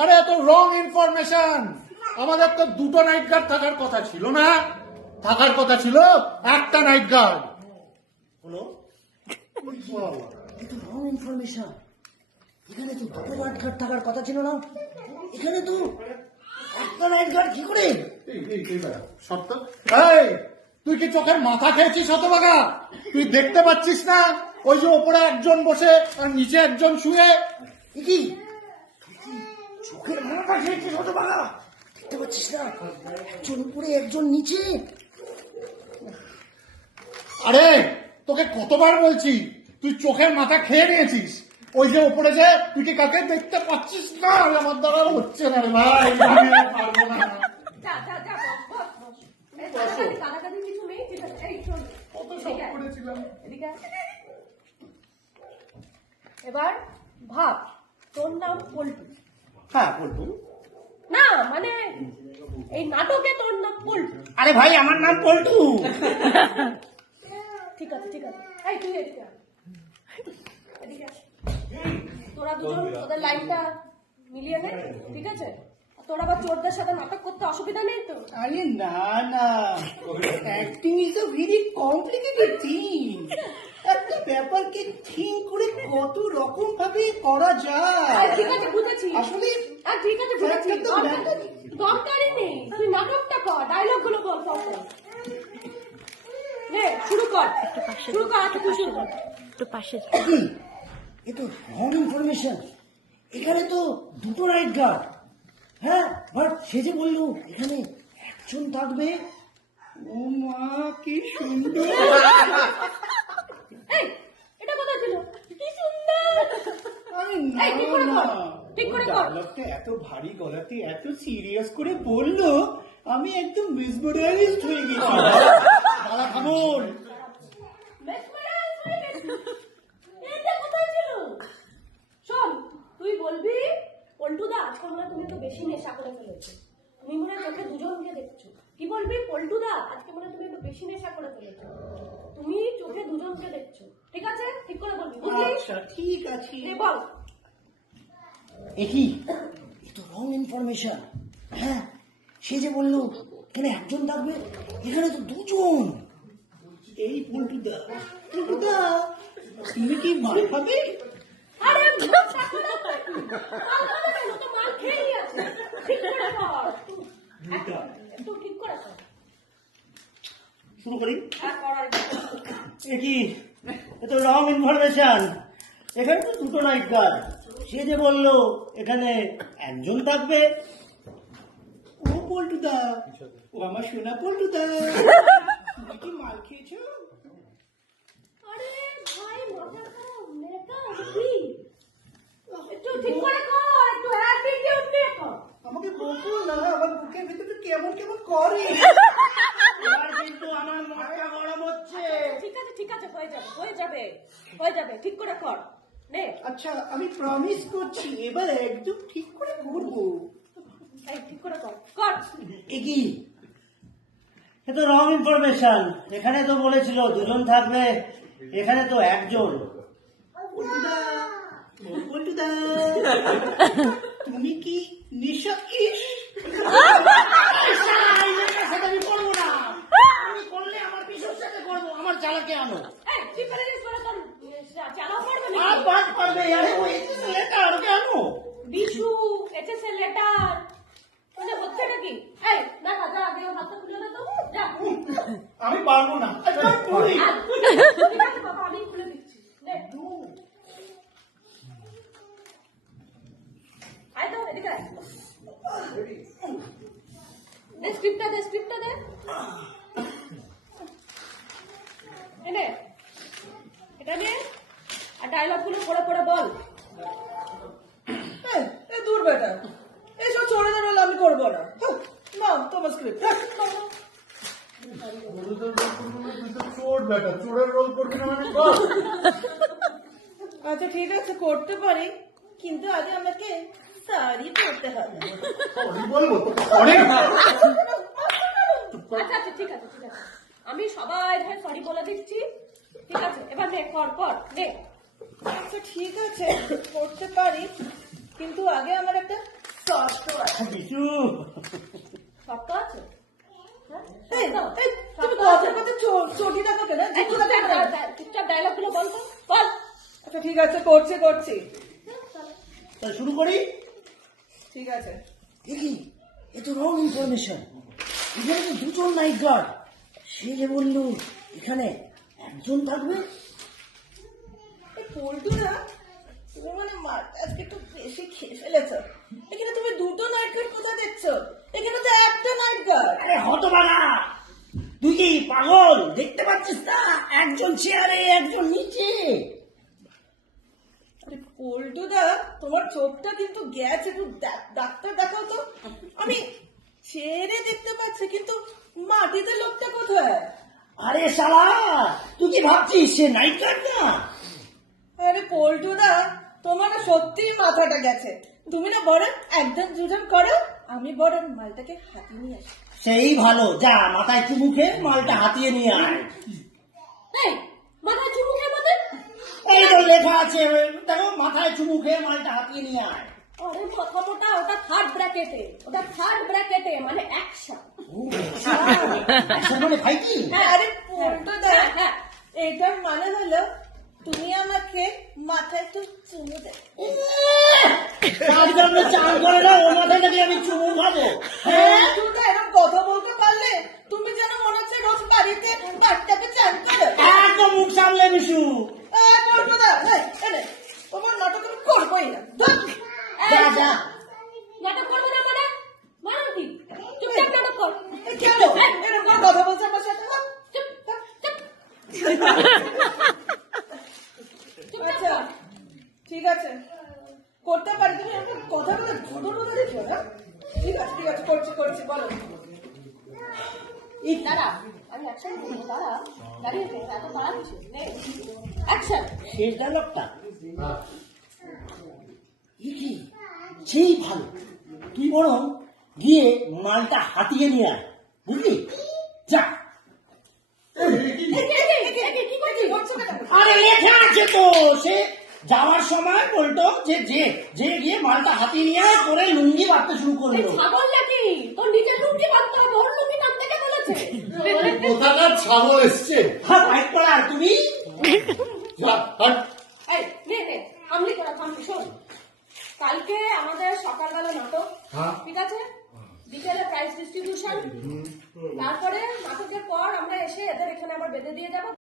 আরে এত wrong information. আমাদের তো দুটো নাইট গার্ড থাকার কথা ছিল না, থাকার কথা ছিল একটা নাইট গার্ড। হলো কিন্তু রং ইনফরমেশন। এখানে তো দুটো নাইট গার্ড থাকার কথা ছিল না, এখানে তো একটা নাইট গার্ড কি করে? সত্য। এই তুই কি চোখের মাথা খেয়েছিস হতভাগা? তুই দেখতে পাচ্ছিস না ওই যে ওপরে একজন বসে আর নিচে একজন শুয়ে? কি চোখের মাথা খেয়েছিস হতভাগা? দেখতে পাচ্ছিস না একজন উপরে একজন নিচে? আরে তোকে কতবার বলছি তুই চোখের মাথা খেয়ে নিয়েছিস। ওই যে ওপরে যে তুই কি কাকে দেখতে পাচ্ছিস না? আমার দ্বারা হচ্ছে না রে ভাই, আমি আর পারবো না। কত শখ করেছিলাম। এবার ভাব, তোর নাম পল্টু। হ্যাঁ পল্টু। না মানে এই নাটকে তোর নাম পল্টু। আরে ভাই আমার নাম পল্টু। ঠিক আছে ঠিক আছে, এই তুই এদিকে আয়। এদিকে আয়। তোরা দুজন তোদের লাইনটা মিলিয়ে নে, ঠিক আছে? তোর আবার চোরদের সাথে নাটক করতে অসুবিধা নেই তো? আরে না না, acting is a very complicated thing. একটা ব্যাপারকে থিঙ্ক করে কত রকম ভাবে করা যায়। ঠিক আছে বুঝেছি, আসলে ঠিক আছে বুঝেছি, দরকারই নেই। তুই নাটকটা কর, ডায়লগ গুলো বল কর। নে শুরু কর, শুরু কর। আচ্ছা তুই শুরু কর। একটু পাশে এ তো রং ইনফরমেশন। এখানে তো দুটো নাইট গার্ড। হ্যাঁ বাট সে যে বললো এখানে একজন থাকবে। ও মা কি সুন্দর। এই এটা কোথায় ছিল? কি সুন্দর। আরে এই, ঠিক করে না কর, ঠিক করে কর। ডায়লগটা এত ভারী গলাতে এত সিরিয়াস করে বললো, আমি একদম মিসবোরাইজড হয়ে গেছি। দাদা থামুন। এটা কোথায় ছিল? শোন, তুই বলবি পল্টুদা আজকে মনে হয় তুমি একটু বেশি নেশা করে ফেলেছো। তুমি মনে হয় চোখে দুজনকে দেখছো। কি বলবি? পল্টুদা আজকে মনে হয় তুমি একটু বেশি নেশা করে ফেলেছো। তুমি চোখে দুজনকে দেখছো, ঠিক আছে? ঠিক করে বলবি, বুঝলি? আচ্ছা ঠিক আছে। নে বল। একই এ তো রং ইনফরমেশন। হ্যাঁ সে যে বললো এখানে একজন থাকবে, এখানে তো দুজন। এই পল্টুদা, পল্টুদা তুমি কি মাল খাবে? আরে মাল খাবে না তো মাল খেয়েই আছে। ঠিক করে কর, একটু ঠিক করে কর। শুরু করি। আর করার একই এ তো রং ইনফরমেশন। এখানে তো দুটো নাইট গার্ড। সে যে বললো এখানে একজন থাকবে। ও পল্টুদা, ও আমার সোনা পল্টুদা, তুমি কি মাল খেয়েছো? আরে ভাই মজা করো, নেতা কি? একটু ঠিক করে কর, একটু অ্যাটিটিউড নিয়ে কর। আমাকে বকো না, আমার বুকের ভিতরে কেমন কেমন করে। এবার কিন্তু আমার মাথা গরম হচ্ছে। ঠিক আছে ঠিক আছে, হয়ে যাবে হয়ে যাবে হয়ে যাবে, ঠিক করে কর। নে আচ্ছা আমি প্রমিস করছি এবার একদম ঠিক করে করবো। এই ঠিক করে কর, কর। কি এ তো রং ইনফরমেশন। এখানে তো বলেছিল দুজন থাকবে, এখানে তো একজন। পল্টুদা, ও পল্টুদা, তুমি কি নেশা ইস? আমি করবো না, আমি করলে আমার পিছুর সাথে করবো। আমার চালাকে আনো। এই ঠিক করে জিনিস করে তোর চালাও পড়বে না। আর বাদ পারবে। আরে ওই লেটার কেন? বিশু এসএসএ লেটার মানে হচ্ছে নাকি? এই না না, যা আগে ওর হাতটা খুলে দে তো, যা। আমি পারবো না। ঠিক আছে বাবা, আমি খুলে দিচ্ছি। নে আয় তো এদিকে আয়। দে স্ক্রিপ্টটা দে, স্ক্রিপ্টটা দে। এনে এটা নে আর ডায়লগ গুলো পড়ে পড়ে বল। দূর বেটা, এইসব চোরেদের রোল আমি করবো না। না তোমার স্ক্রিপ্ট চোর বেটা, চোরের রোল করবি না মানে কর। আচ্ছা ঠিক আছে করতে পারি, কিন্তু আগে আমাকে শাড়ি পরতে হবে। বলবো অনেক। আচ্ছা আচ্ছা ঠিক আছে ঠিক আছে, আমি সবাই ভাই সরি বলে দিচ্ছি, ঠিক আছে? এবার নে কর কর নে। আচ্ছা ঠিক আছে করতে পারি, কিন্তু আগে আমার একটা শর্ত আছে। বিশু শক্ত আছে? হ্যাঁ? এই, শক্ত? এই, তুমি শক্ত কথা আছে? কথা চটি দেখো কেন? এই, জিজ্ঞাসা চুপচাপ করো না। চুপচাপ ডায়লগগুলো বলতো বল। আচ্ছা ঠিক আছে, করছি করছি। তা শুরু করি। ঠিক আছে। দেখি এ তো রং ইনফরমেশন। এখানে তো দুজন নাইট গার্ড। সে যে বললো এখানে একজন থাকবে। এই পল্টুদা, তুমি মানে মারটা আজকে একটু বেশি খেয়ে ফেলেছো। এখানে তুমি দুটো নাইট গার্ড কোথায় দেখছো? এখানে তো একটা নাইট গার্ড। আরে হতবাগা, তুই কি পাগল? দেখতে পাচ্ছিস না একজন চেয়ারে একজন নিচে। আরে পল্টুদা, তোমার চোখটা কিন্তু গেছে, একটু ডাক্তার দেখাও তো। আমি চেয়ারে দেখতে পাচ্ছি, কিন্তু মাটিতে লোকটা কোথায়? আরে শালা, তুই কি ভাবছিস সে নাইট গার্ড না? আরে পল্টুদা, তোমার না সত্যিই মাথাটা গেছে। তুমি না বরং একজন দুজন করো, আমি বরং মালটাকে হাতে নিয়ে আসি। সেই ভালো, যা মাথায় চুমু খেয়ে মালটা হাতিয়ে নিয়ে আয়। এই মাথায় চুমু খেয়ে আমাদের? এই তো লেখা আছে, দেখো মাথায় চুমু খেয়ে মালটা হাতিয়ে নিয়ে আয়। আরে মাথা মোটা, ওটা থার্ড ব্র্যাকেটে, ওটা থার্ড ব্র্যাকেটে মানে অ্যাকশন। অ্যাকশন মানে ফাইটিং। আরে পল্টুদা, হ্যাঁ, হ্যাঁ। এটার মানে হলো তুমি আমাকে মাথায় একটু চুমু দেবে। তার জন্য চান করে না, ওর মাথায় নাকি আমি চুমু খাবো? পল্টুদা, এরকম কথা বলতে পারলে তুমি যেন মনে হচ্ছে রোজ বাড়িতে বাচ্চাকে চান করো। একদম মুখ সামলে বিশু। পল্টুদা, তোমার নাটক আমি করবোই না। ধুর। যা যা। নাটক করবে না মানে? মানে কি? চুপচাপ নাটক কর। এই কেন এরকম করে কথা বলছে আমার সাথে? চুপ চুপ আচ্ছা ঠিক আছে, করতে পারি। তুমি এরকম কথা বলে ধুদুর বলে দিচ্ছ না? ঠিক আছে ঠিক আছে, করছি করছি, বলো। এই দাঁড়া, আমি অ্যাকশন করবো, দাঁড়া। দাঁড়িয়ে থেকে এত পারা কিছু নেই। অ্যাকশন। শেষ ডায়লগটা কি সেই ভালো। তুই বরং গিয়ে মালটা হাতিয়ে নিয়ে আয়, বুঝলি? যা। কি করছো কেন? আরে লেখা আছে তো, সে যাওয়ার সময় বলতো যে যে যে গিয়ে মালটা হাতিয়ে নিয়ে আয়, করে লুঙ্গি বাঁধতে শুরু করলো। ছাগল নাকি? তোর নিজের লুঙ্গি বাঁধতে হবে, ওর লুঙ্গি টানতে কে বলেছে? কোথাকার ছাগল এসছে? হ্যাঁ, ফাইট করা তুমি। যা, হাট। এই নে নে, থামলি তোরা, থামলি। শোন, কালকে আমাদের সকালবেলা নাটক, হ্যাঁ। ঠিক আছে? বিকেলে প্রাইজ ডিস্ট্রিবিউশন, তারপরে নাটকের পর আমরা এসে এদের এখানে আবার বেঁধে দিয়ে যাবো।